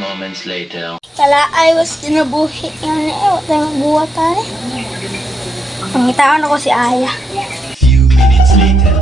moments later. Kala ay was dinabuhi yan eh. Wala tayong magbuhat tayo. Pangitaan ako si Aya. Few minutes later.